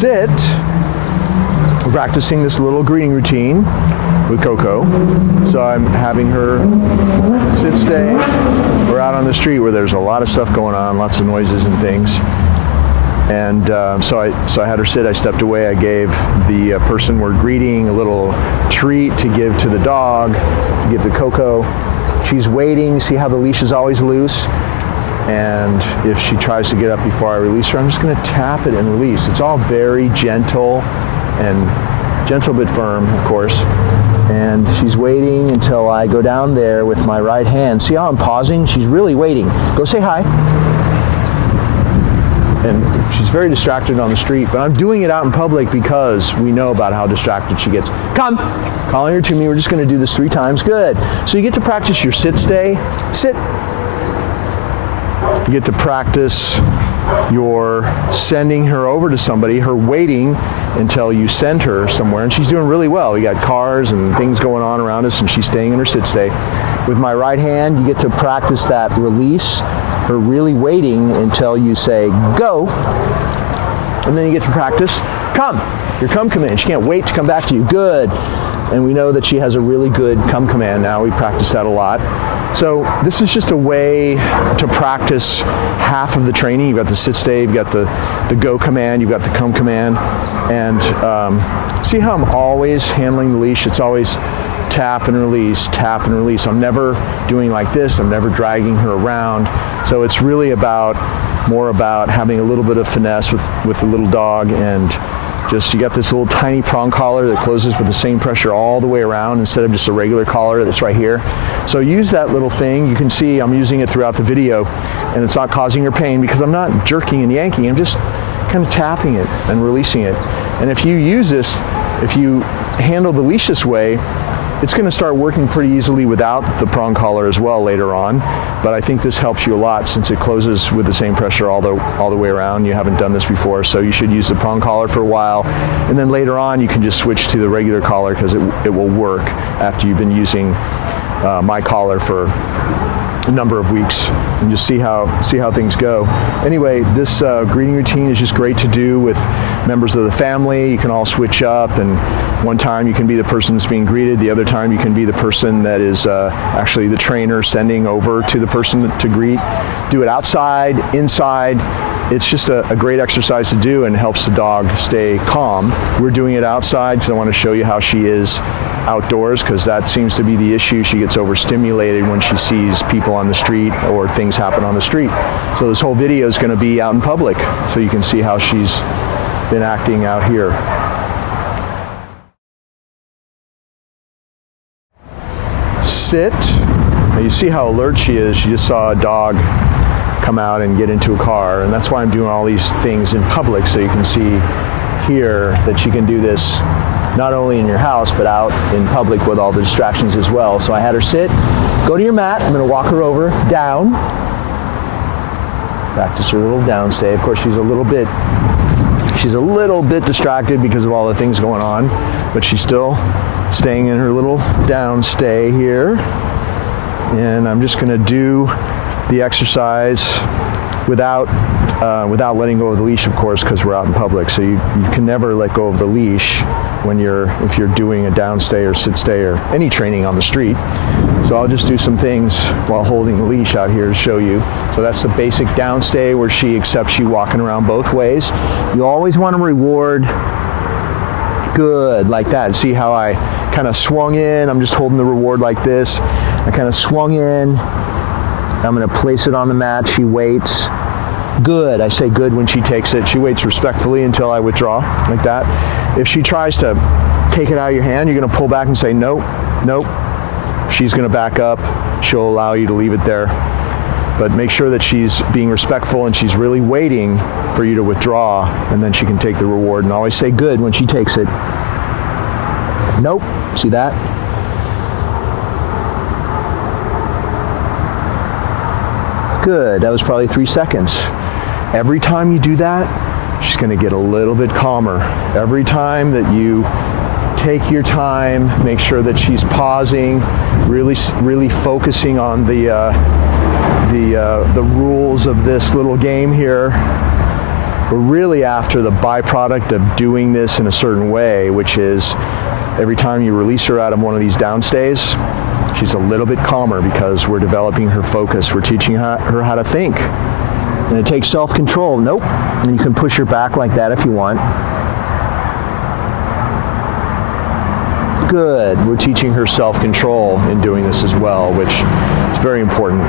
sit, we're practicing this little greeting routine with Coco. So I'm having her sit, stay. We're out on the street where there's a lot of stuff going on, lots of noises and things. And so I had her sit. I stepped away. I gave the person we're greeting a little treat to give to the dog, to give to Coco. She's waiting. See how the leash is always loose? And if she tries to get up before I release her, I'm just going to tap it and release. It's all very gentle and gentle but firm, of course. And she's waiting until I go down there with my right hand. See how I'm pausing? She's really waiting. Go say hi. And she's very distracted on the street, but I'm doing it out in public because we know about how distracted she gets. Come, calling her to me. We're just going to do this 3 times. Good. So you get to practice your sit, stay, sit. You get to practice your sending her over to somebody, her waiting until you send her somewhere, and she's doing really well. We got cars and things going on around us, and she's staying in her sit, stay. With my right hand, you get to practice that release, her really waiting until you say, go. And then you get to practice, come. Your come command. She can't wait to come back to you. Good. And we know that she has a really good come command now. We practice that a lot. So this is just a way to practice half of the training. You've got the sit, stay, you've got the go command, you've got the come command. And see how I'm always handling the leash? It's always tap and release, tap and release. I'm never doing like this. I'm never dragging her around. So it's really more about having a little bit of finesse with the little dog, and just, you got this little tiny prong collar that closes with the same pressure all the way around instead of just a regular collar that's right here. So use that little thing. You can see I'm using it throughout the video, and it's not causing her pain because I'm not jerking and yanking. I'm just kind of tapping it and releasing it. And if you use this, if you handle the leash this way, it's going to start working pretty easily without the prong collar as well later on. But I think this helps you a lot since it closes with the same pressure all the way around. You haven't done this before, so you should use the prong collar for a while. And then later on, you can just switch to the regular collar because it will work after you've been using my collar for a number of weeks, and just see how things go. Anyway, this greeting routine is just great to do with members of the family. You can all switch up, and one time you can be the person that's being greeted, the other time you can be the person that is actually the trainer sending over to the person to greet. Do it outside, inside. It's just a great exercise to do and helps the dog stay calm. We're doing it outside because I want to show you how she is outdoors, because that seems to be the issue. She gets overstimulated when she sees people on the street or things happen on the street. So this whole video is going to be out in public, so you can see how she's been acting out here. Sit. Now you see how alert she is. She just saw a dog come out and get into a car, and that's why I'm doing all these things in public, so you can see here that you can do this not only in your house but out in public with all the distractions as well. So I had her sit, go to your mat. I'm going to walk her over, down, practice her little down stay. Of course she's a little bit distracted because of all the things going on, but she's still staying in her little down stay here. And I'm just going to do the exercise without letting go of the leash, of course, because we're out in public. So you can never let go of the leash if you're doing a down stay or sit stay or any training on the street. So I'll just do some things while holding the leash out here to show you. So that's the basic down stay where she accepts you walking around both ways. You always want to reward good like that. See how I kind of swung in? I'm just holding the reward like this. I kind of swung in. I'm going to place it on the mat. She waits. Good. I say good when she takes it. She waits respectfully until I withdraw, like that. If she tries to take it out of your hand, you're going to pull back and say, nope, nope. She's going to back up. She'll allow you to leave it there. But make sure that she's being respectful and she's really waiting for you to withdraw, and then she can take the reward. And always say good when she takes it. Nope. See that? Good. That was probably 3 seconds. Every time you do that, she's going to get a little bit calmer. Every time that you take your time, make sure that she's pausing, really focusing on the rules of this little game here. we're really after the byproduct of doing this in a certain way, which is every time you release her out of one of these downstays, she's a little bit calmer because we're developing her focus. We're teaching her how to think. And it takes self-control. Nope. And you can push her back like that if you want. Good. We're teaching her self-control in doing this as well, which is very important.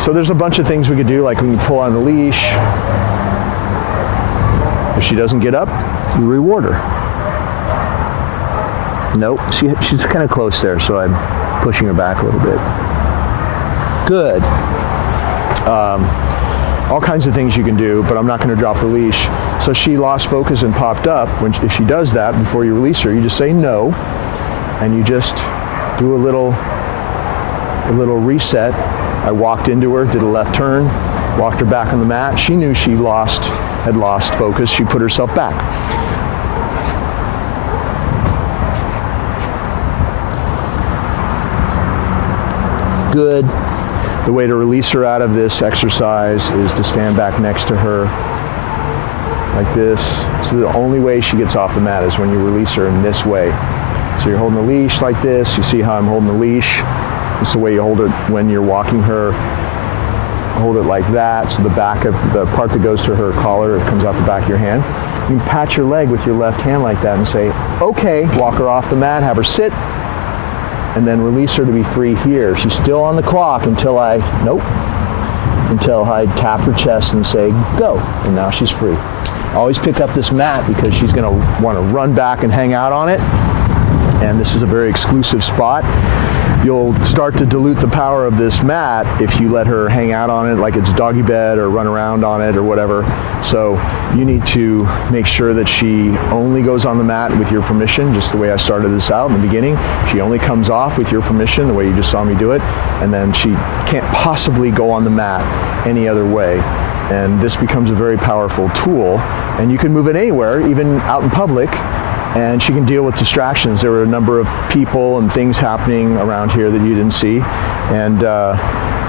So there's a bunch of things we could do, like when you pull on the leash. If she doesn't get up, you reward her. Nope, she's kind of close there, so I'm pushing her back a little bit. Good. All kinds of things you can do, but I'm not going to drop the leash. So she lost focus and popped up. If she does that before you release her, you just say no, and you just do a little reset. I walked into her, did a left turn, walked her back on the mat. She knew she had lost focus. She put herself back. Good. The way to release her out of this exercise is to stand back next to her like this. So the only way she gets off the mat is when you release her in this way. So you're holding the leash like this. You see how I'm holding the leash? This is the way you hold it when you're walking her. Hold it like that. So the back of the part that goes to her collar, it comes out the back of your hand. You can pat your leg with your left hand like that and say, okay, walk her off the mat, have her sit, and then release her to be free here. She's still on the clock until I tap her chest and say, go. And now she's free. Always pick up this mat because she's going to want to run back and hang out on it. And this is a very exclusive spot. You'll start to dilute the power of this mat if you let her hang out on it like it's doggy bed or run around on it or whatever. So you need to make sure that she only goes on the mat with your permission, just the way I started this out in the beginning. She only comes off with your permission, the way you just saw me do it, and then she can't possibly go on the mat any other way. And this becomes a very powerful tool, and you can move it anywhere, even out in public, and she can deal with distractions. There were a number of people and things happening around here that you didn't see, and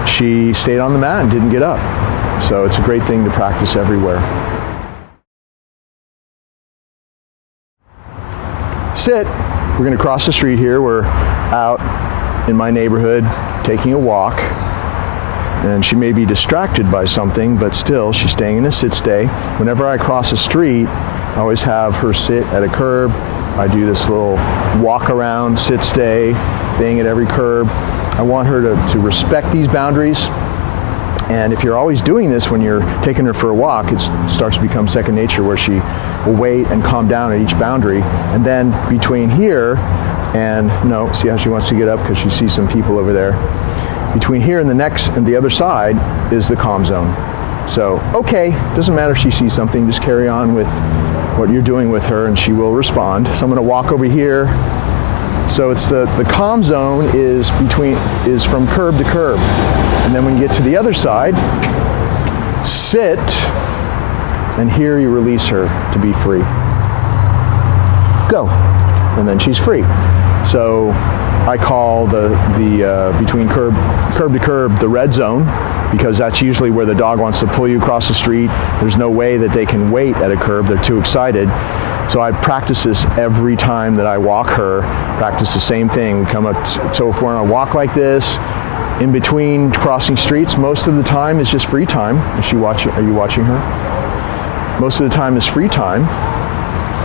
she stayed on the mat and didn't get up. So it's a great thing to practice everywhere. Sit. We're going to cross the street here. We're out in my neighborhood taking a walk, and she may be distracted by something, but still she's staying in a sit stay. Whenever I cross a street, I always have her sit at a curb. I do this little walk around, sit stay thing at every curb. I want her to respect these boundaries. And if you're always doing this when you're taking her for a walk, it starts to become second nature, where she will wait and calm down at each boundary. And then between here and, see how she wants to get up because she sees some people over there. Between here and the other side is the calm zone. So, okay, doesn't matter if she sees something, just carry on with what you're doing with her and she will respond. So I'm going to walk over here. So it's the calm zone is from curb to curb. And then when you get to the other side, sit, and here you release her to be free. Go. And then she's free. So I call the between curb to curb the red zone, because that's usually where the dog wants to pull you across the street. There's no way that they can wait at a curb. They're too excited. So I practice this every time that I walk her, practice the same thing. We come up, so if we're on a walk like this, in between crossing streets, most of the time is just free time. Are you watching her? Most of the time is free time.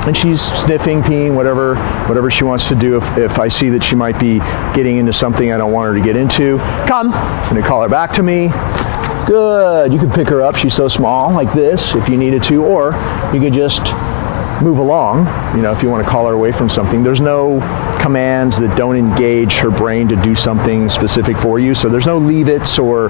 And she's sniffing, peeing, whatever she wants to do. If I see that she might be getting into something I don't want her to get into, come. I'm gonna call her back to me. Good, you can pick her up. She's so small, like this, if you needed to, or you could just move along, if you want to call her away from something. There's no commands that don't engage her brain to do something specific for you. So there's no leave it's or,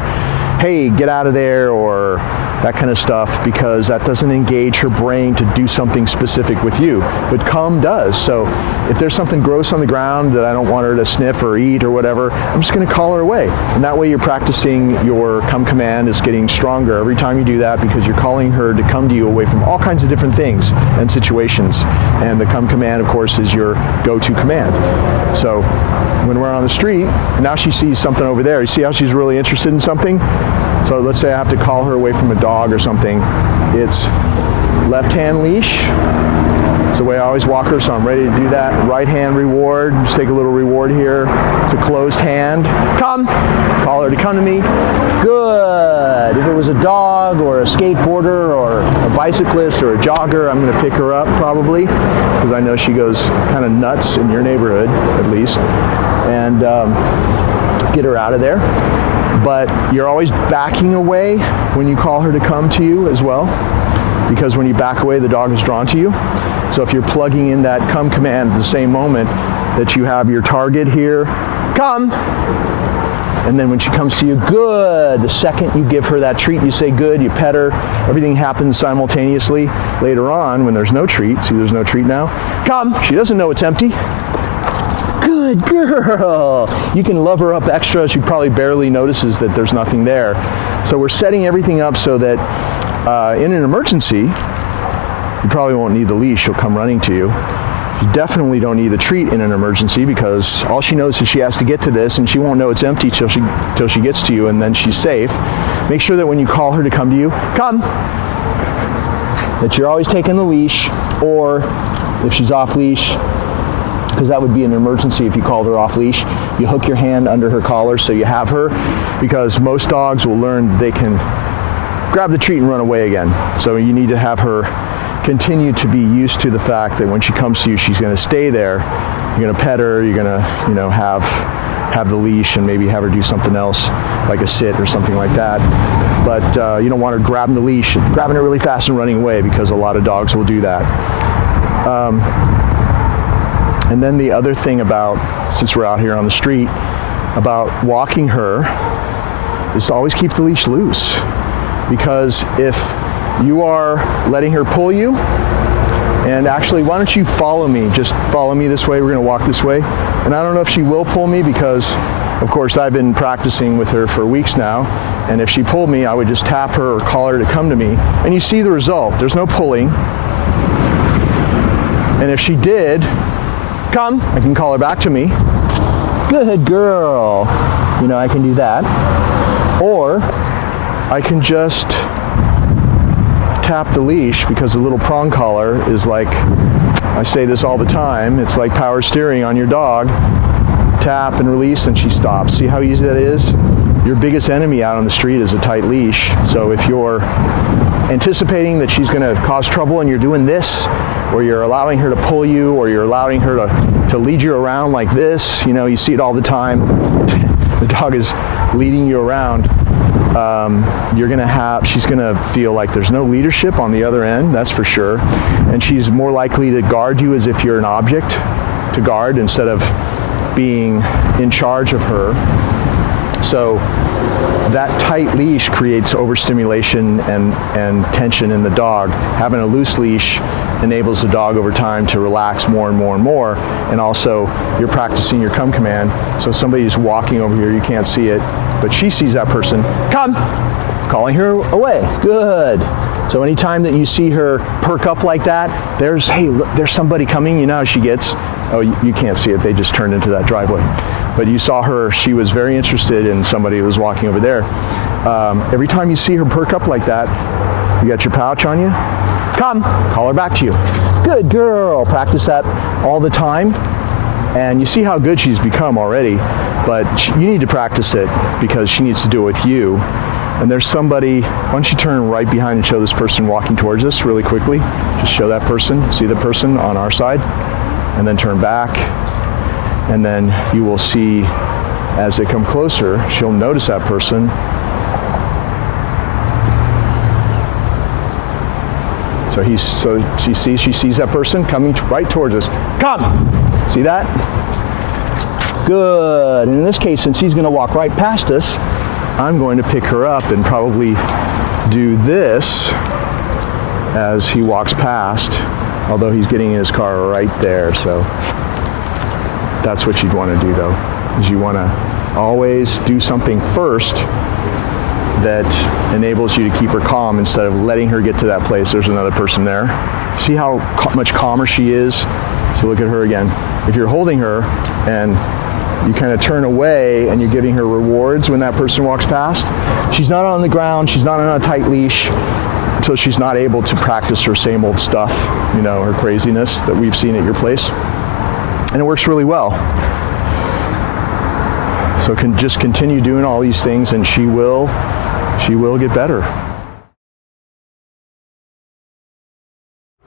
hey, get out of there, or that kind of stuff, because that doesn't engage her brain to do something specific with you. But come does. So if there's something gross on the ground that I don't want her to sniff or eat or whatever, I'm just going to call her away. And that way you're practicing your come command is getting stronger every time you do that, because you're calling her to come to you away from all kinds of different things and situations. And the come command, of course, is your go-to command. So when we're on the street, now she sees something over there. You see how she's really interested in something? So let's say I have to call her away from a dog or something. It's left hand leash. It's the way I always walk her, so I'm ready to do that. Right hand reward, just take a little reward here. It's a closed hand. Come. Call her to come to me. Good. If it was a dog or a skateboarder or a bicyclist or a jogger, I'm going to pick her up probably, because I know she goes kind of nuts in your neighborhood, at least, and get her out of there. But you're always backing away when you call her to come to you as well, because when you back away, the dog is drawn to you. So if you're plugging in that come command at the same moment that you have your target here, come, and then when she comes to you, good. The second you give her that treat, you say good, you pet her, everything happens simultaneously. Later on, when there's no treat, see there's no treat now, come, she doesn't know it's empty. Good girl. You can love her up extra. She probably barely notices that there's nothing there. So we're setting everything up so that in an emergency, you probably won't need the leash. She'll come running to you. You definitely don't need the treat in an emergency, because all she knows is she has to get to this, and she won't know it's empty till she gets to you, and then she's safe. Make sure that when you call her to come to you, come, that you're always taking the leash, or if she's off leash, because that would be an emergency if you called her off leash, you hook your hand under her collar so you have her, because most dogs will learn they can grab the treat and run away again. So you need to have her continue to be used to the fact that when she comes to you, she's going to stay there. You're going to pet her. You're going to, have the leash and maybe have her do something else, like a sit or something like that. But you don't want her grabbing the leash, grabbing it really fast and running away, because a lot of dogs will do that. And then the other thing about, since we're out here on the street, about walking her is to always keep the leash loose. Because if you are letting her pull you, and actually, why don't you follow me? Just follow me this way. We're going to walk this way. And I don't know if she will pull me, because, of course, I've been practicing with her for weeks now. And if she pulled me, I would just tap her or call her to come to me. And you see the result. There's no pulling. And if she did come, I can call her back to me. Good girl. I can do that. Or I can just tap the leash, because the little prong collar is like, I say this all the time, it's like power steering on your dog. Tap and release and she stops. See how easy that is? Your biggest enemy out on the street is a tight leash. So if you're anticipating that she's going to cause trouble and you're doing this, or you're allowing her to pull you, or you're allowing her to lead you around like this, you see it all the time. The dog is leading you around. She's gonna feel like there's no leadership on the other end, that's for sure. And she's more likely to guard you as if you're an object to guard, instead of being in charge of her. So that tight leash creates overstimulation and tension in the dog. Having a loose leash enables the dog over time to relax more and more and more. And also, you're practicing your come command. So somebody's walking over here, you can't see it, but she sees that person, come, calling her away. Good. So anytime that you see her perk up like that, hey, look, there's somebody coming. You know how she gets. Oh, you can't see it. They just turned into that driveway. But you saw her. She was very interested in somebody who was walking over there. Every time you see her perk up like that, you got your pouch on you. Come, call her back to you. Good girl. Practice that all the time. And you see how good she's become already. But you need to practice it, because she needs to do it with you. And there's somebody, why don't you turn right behind and show this person walking towards us really quickly. Just show that person, see the person on our side, and then turn back. And then you will see, as they come closer, she'll notice that person. So she sees that person coming right towards us. Come! See that? Good. And in this case, since he's going to walk right past us, I'm going to pick her up and probably do this as he walks past, although he's getting in his car right there. So that's what you'd want to do, though, is you want to always do something first that enables you to keep her calm, instead of letting her get to that place. There's another person there. See how much calmer she is? So look at her again. If you're holding her and you kind of turn away and you're giving her rewards when that person walks past. She's not on the ground, she's not on a tight leash, so she's not able to practice her same old stuff, you know, her craziness that we've seen at your place. And it works really well. So can just continue doing all these things and she will get better.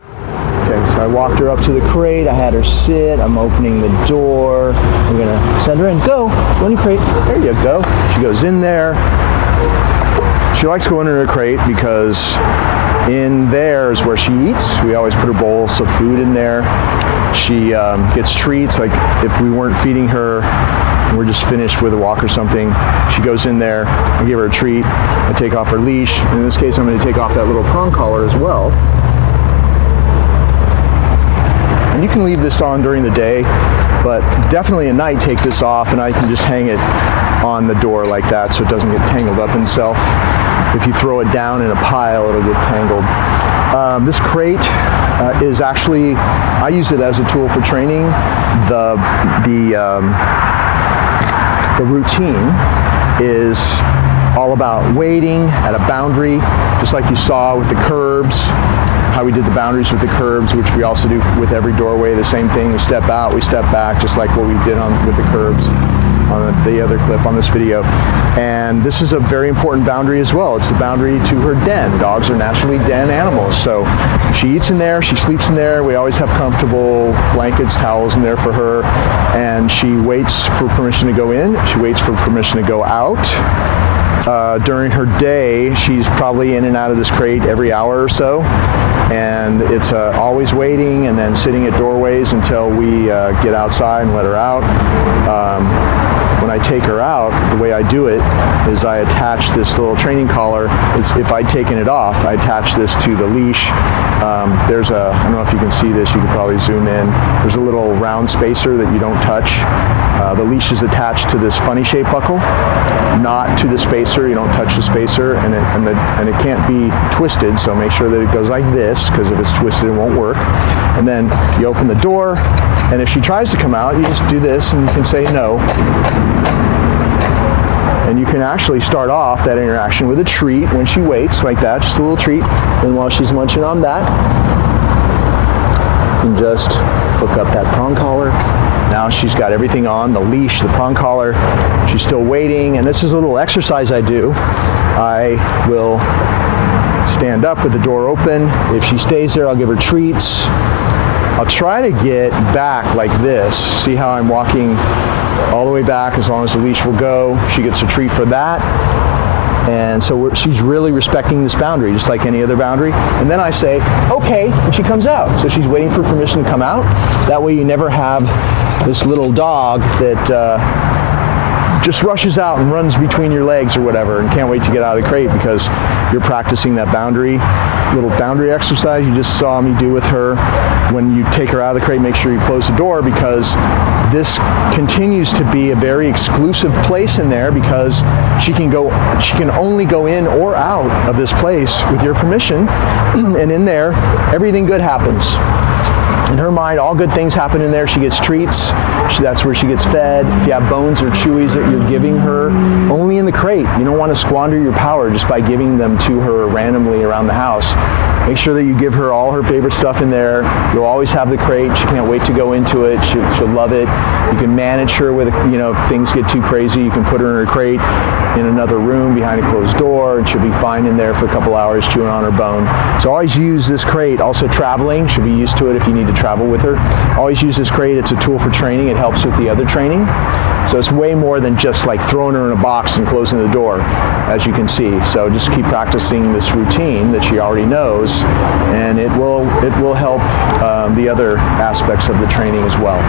Okay, so I walked her up to the crate, I had her sit, I'm opening the door, I'm gonna send her in, go in the crate, there you go. She goes in there. She likes going in her crate because in there is where she eats. We always put her bowls of food in there. She gets treats, like if we weren't feeding her, we're just finished with a walk or something, she goes in there, I give her a treat, I take off her leash. In this case, I'm going to take off that little prong collar as well. And you can leave this on during the day, but definitely at night take this off and I can just hang it on the door like that so it doesn't get tangled up in itself. If you throw it down in a pile, it'll get tangled. This crate is actually, I use it as a tool for training. The routine is all about waiting at a boundary, just like you saw with the curbs, how we did the boundaries with the curbs, which we also do with every doorway, the same thing. We step out, we step back, just like what we did with the curbs on the other clip on this video. And this is a very important boundary as well. It's the boundary to her den. Dogs are naturally den animals. So she eats in there, she sleeps in there. We always have comfortable blankets, towels in there for her. And she waits for permission to go in. She waits for permission to go out. During her day, she's probably in and out of this crate every hour or so. And it's always waiting and then sitting at doorways until we get outside and let her out. When I take her out, the way I do it is I attach this little training collar. If I'd taken it off, I attach this to the leash. I don't know if you can see this, you can probably zoom in. There's a little round spacer that you don't touch. The leash is attached to this funny shaped buckle, not to the spacer. You don't touch the spacer, and it can't be twisted, so make sure that it goes like this, because if it's twisted, it won't work. And then you open the door, and if she tries to come out, you just do this, and you can say no. And you can actually start off that interaction with a treat when she waits, like that, just a little treat. And while she's munching on that, you can just hook up that prong collar. Now she's got everything on, the leash, the prong collar. She's still waiting, and this is a little exercise I do. I will stand up with the door open. If she stays there, I'll give her treats. I'll try to get back like this. See how I'm walking all the way back as long as the leash will go. She gets a treat for that. And so she's really respecting this boundary, just like any other boundary. And then I say, okay, and she comes out. So she's waiting for permission to come out. That way you never have this little dog that just rushes out and runs between your legs or whatever and can't wait to get out of the crate because you're practicing that little boundary exercise you just saw me do with her. When you take her out of the crate, make sure you close the door, because this continues to be a very exclusive place in there, because she can only go in or out of this place with your permission. And in there, everything good happens. In her mind, all good things happen in there. She gets treats. That's where she gets fed. If you have bones or chewies that you're giving her, only in the crate. You don't want to squander your power just by giving them to her randomly around the house. Make sure that you give her all her favorite stuff in there. You'll always have the crate. She can't wait to go into it. She'll love it. You can manage her with, if things get too crazy, you can put her in her crate in another room behind a closed door, and she'll be fine in there for a couple hours chewing on her bone. So always use this crate. Also traveling, she'll be used to it if you need to travel with her. Always use this crate. It's a tool for training. It helps with the other training. So it's way more than just like throwing her in a box and closing the door, as you can see. So just keep practicing this routine that she already knows, and it will help the other aspects of the training as well.